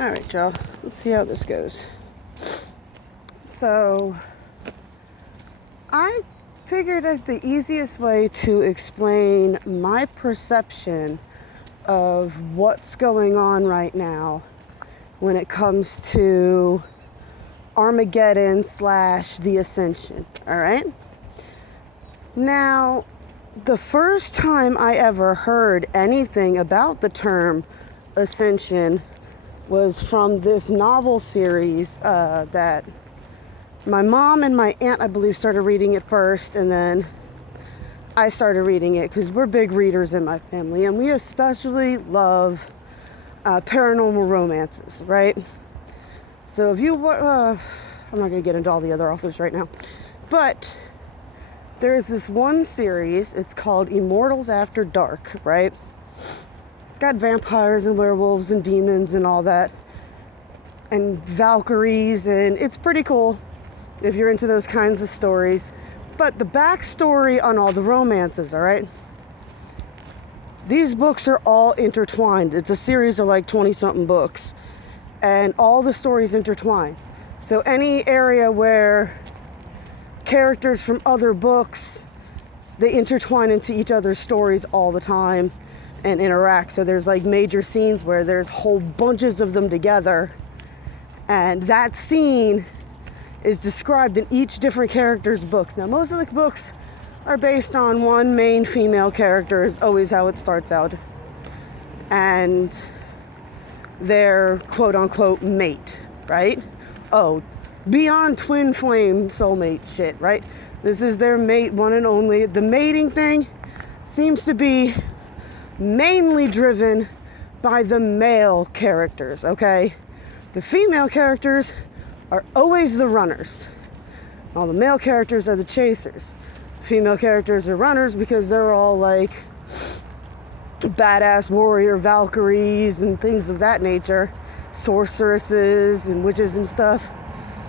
All right, y'all. Let's see how this goes. So, I figured that the easiest way to explain my perception of what's going on right now when it comes to Armageddon / the Ascension. All right? Now, the first time I ever heard anything about the term Ascension was from this novel series that my mom and my aunt, I believe, started reading it first, and then I started reading it because we're big readers in my family, and we especially love paranormal romances, right? So if you, I'm not going to get into all the other authors right now, but there's this one series, it's called Immortals After Dark, right? It's got vampires and werewolves and demons and all that, and Valkyries, and it's pretty cool if you're into those kinds of stories. But the backstory on all the romances, all right? These books are all intertwined. It's a series of like 20-something books, and all the stories intertwine. So any area where characters from other books, they intertwine into each other's stories all the time and interact. So there's like major scenes where there's whole bunches of them together, and that scene is described in each different character's books. Now, most of the books are based on one main female character, is always how it starts out, and their quote-unquote mate, right? Oh, beyond twin flame soulmate shit, right? This is their mate, one and only. The mating thing seems to be mainly driven by the male characters, okay? The female characters are always the runners. All the male characters are the chasers. Female characters are runners because they're all like badass warrior Valkyries and things of that nature, sorceresses and witches and stuff.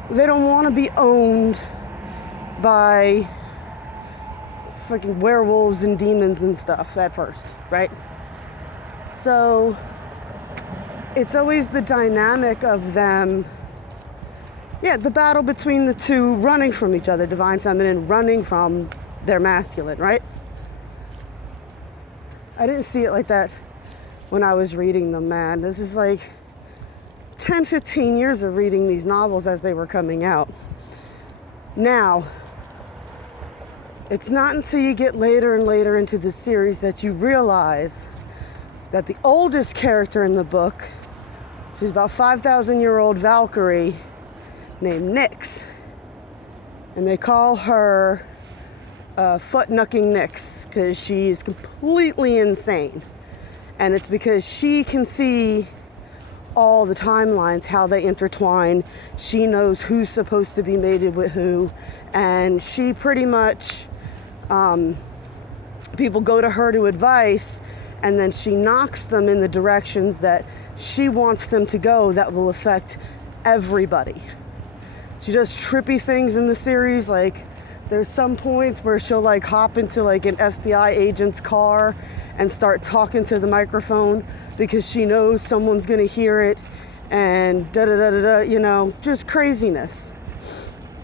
They don't want to be owned by fucking werewolves and demons and stuff at first, right? So it's always the dynamic of them, the battle between the two running from each other, divine feminine running from their masculine, right? I didn't see it like that when I was reading them, man. This is like 10, 15 years of reading these novels as they were coming out. Now, it's not until you get later and later into the series that you realize that the oldest character in the book, she's about 5,000-year-old Valkyrie named Nyx, and they call her foot-knucking Nyx because she's completely insane, and it's because she can see all the timelines, how they intertwine. She knows who's supposed to be mated with who, and she pretty much, people go to her to advice, and then she knocks them in the directions that she wants them to go that will affect everybody. She does trippy things in the series, like there's some points where she'll like hop into like an FBI agent's car and start talking to the microphone because she knows someone's gonna hear it, and da-da-da-da-da, just craziness.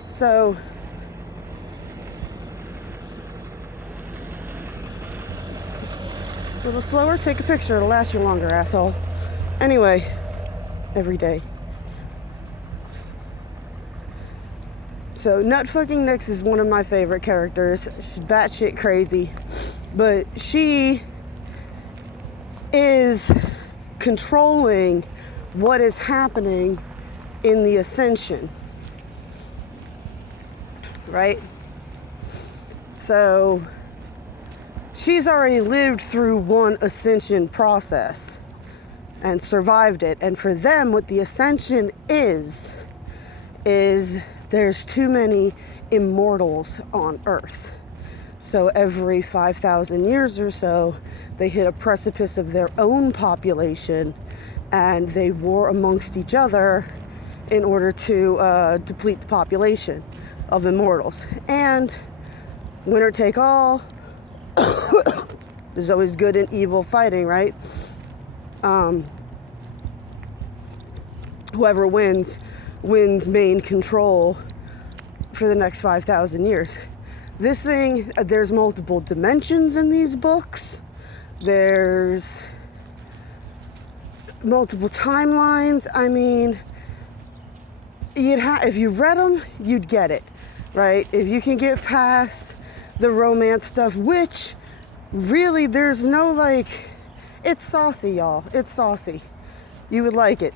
So a little slower, take a picture, it'll last you longer, asshole. Anyway, every day. So Nut fucking Nyx is one of my favorite characters. She's batshit crazy, but she is controlling what is happening in the Ascension, right? So she's already lived through one Ascension process and survived it. And for them, what the Ascension is there's too many immortals on Earth. So every 5,000 years or so, they hit a precipice of their own population, and they war amongst each other in order to deplete the population of immortals. And winner take all. There's always good and evil fighting, right? whoever wins main control for the next 5,000 years. This thing, there's multiple dimensions in these books. There's multiple timelines. I mean, if you read them, you'd get it, right? If you can get past the romance stuff, which really there's no like, it's saucy, y'all. It's saucy. You would like it.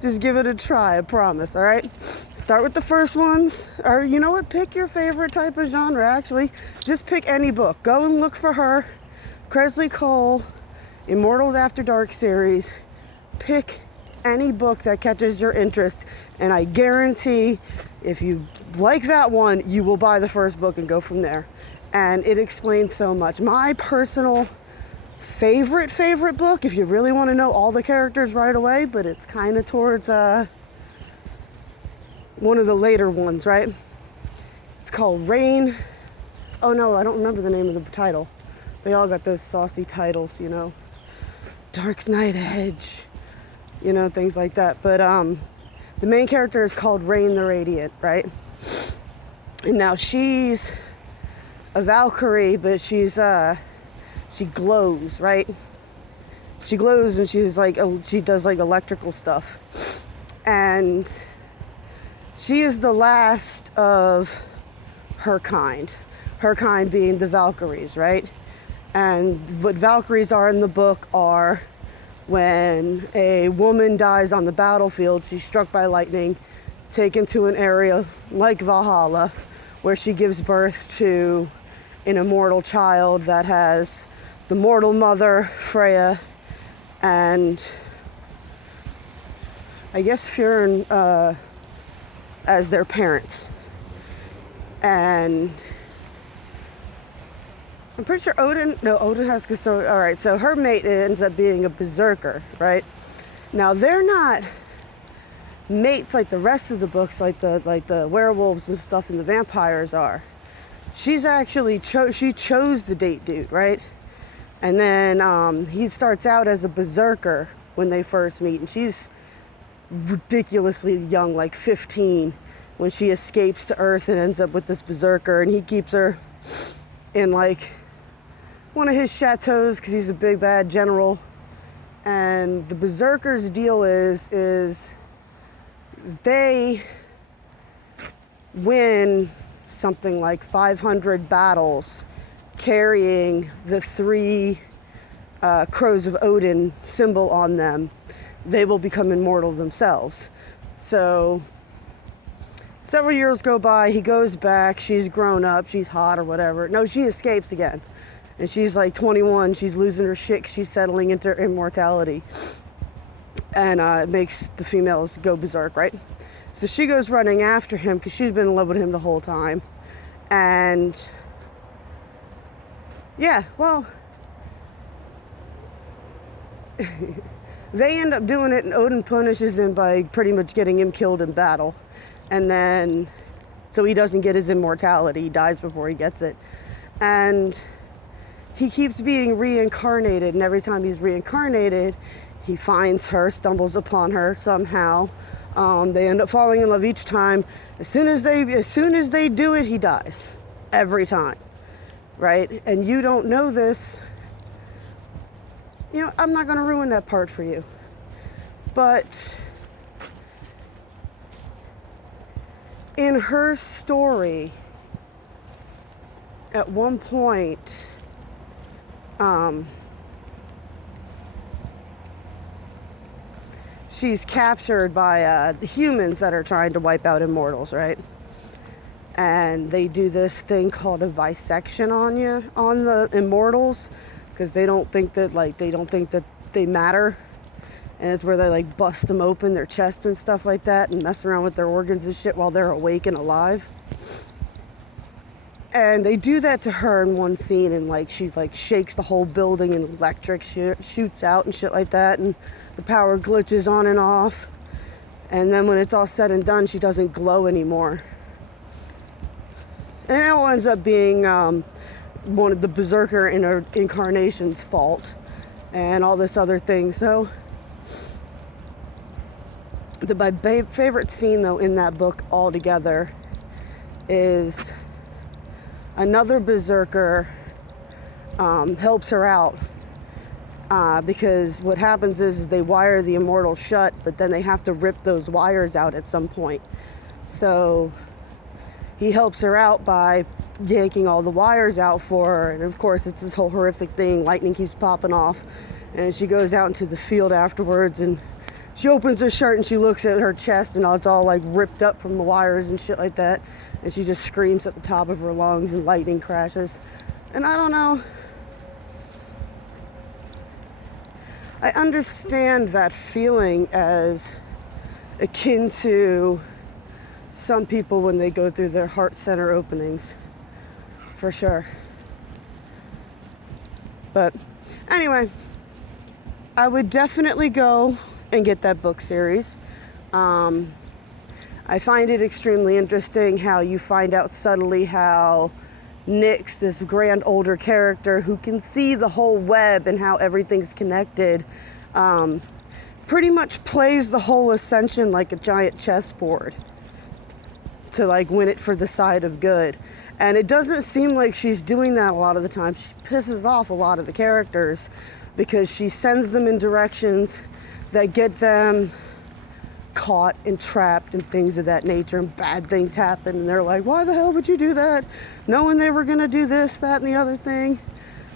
Just give it a try, I promise, all right? Start with the first ones, or you know what? Pick your favorite type of genre, actually. Just pick any book. Go and look for her. Kresley Cole, Immortals After Dark series. Pick any book that catches your interest, and I guarantee if you like that one, you will buy the first book and go from there. And it explains so much. My personal favorite book, if you really want to know all the characters right away, but it's kind of towards one of the later ones, right? It's called Rain. Oh no, I don't remember the name of the title. They all got those saucy titles, you know. Dark's Night Edge, you know, things like that. But the main character is called Rain the Radiant, right? And now she's a Valkyrie, but she's she glows, right? She glows, and she's like, she does like electrical stuff. And she is the last of her kind being the Valkyries, right? And what Valkyries are in the book are when a woman dies on the battlefield, she's struck by lightning, taken to an area like Valhalla, where she gives birth to an immortal child that has the mortal mother, Freya, and I guess Fjörn as their parents. And I'm pretty sure Odin has so all right, so her mate ends up being a berserker, right? Now they're not mates like the rest of the books, like the werewolves and stuff and the vampires are. She's actually she chose the date dude, right? And then he starts out as a berserker when they first meet, and she's ridiculously young, like 15, when she escapes to Earth and ends up with this berserker, and he keeps her in like one of his chateaus because he's a big bad general. And the berserker's deal is they win something like 500 battles carrying the 3 crows of Odin symbol on them. They will become immortal themselves. So several years go by, he goes back, she's grown up, she's hot or whatever. No, she escapes again. And she's like 21, she's losing her shit, she's settling into immortality. And it makes the females go berserk, right? So she goes running after him because she's been in love with him the whole time. And yeah, well, they end up doing it, and Odin punishes him by pretty much getting him killed in battle. And then, so he doesn't get his immortality, he dies before he gets it. And he keeps being reincarnated, and every time he's reincarnated, he finds her, stumbles upon her somehow. They end up falling in love each time. As soon as they do it, he dies. Every time. Right? And you don't know this. You know, I'm not going to ruin that part for you. But in her story, at one point, she's captured by the humans that are trying to wipe out immortals, right? And they do this thing called a visection on the immortals, because they don't think that they matter. And it's where they like bust them open, their chest and stuff like that, and mess around with their organs and shit while they're awake and alive. And they do that to her in one scene, and like she like shakes the whole building, and electric shoots out and shit like that, and the power glitches on and off. And then when it's all said and done, she doesn't glow anymore. And it all ends up being one of the berserker incarnation's fault, and all this other thing. So My favorite scene, though, in that book altogether is another berserker helps her out because what happens is they wire the immortal shut, but then they have to rip those wires out at some point. So he helps her out by yanking all the wires out for her, and of course it's this whole horrific thing. Lightning keeps popping off, and she goes out into the field afterwards, and she opens her shirt and she looks at her chest, and it's all like ripped up from the wires and shit like that, and she just screams at the top of her lungs, and lightning crashes. And I don't know, I understand that feeling as akin to some people when they go through their heart center openings, for sure. But anyway, I would definitely go and get that book series. I find it extremely interesting how you find out subtly how Nyx, this grand older character who can see the whole web and how everything's connected, pretty much plays the whole Ascension like a giant chessboard to like win it for the side of good. And it doesn't seem like she's doing that a lot of the time. She pisses off a lot of the characters because she sends them in directions that get them caught and trapped and things of that nature, and bad things happen, and they're like, why the hell would you do that, knowing they were gonna do this, that, and the other thing.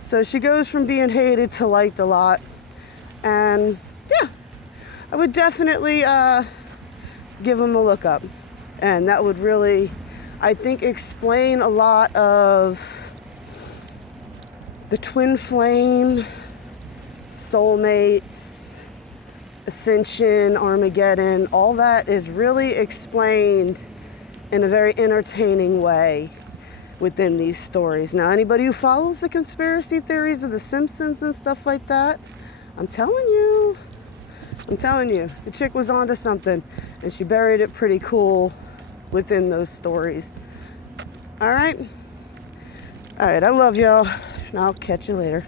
So she goes from being hated to liked a lot. And yeah, I would definitely give them a look up, and that would really, I think, explain a lot of the twin flame, soulmates, Ascension, Armageddon. All that is really explained in a very entertaining way within these stories. Now, anybody who follows the conspiracy theories of The Simpsons and stuff like that, I'm telling you, the chick was onto something, and she buried it pretty cool within those stories. All right, I love y'all, and I'll catch you later.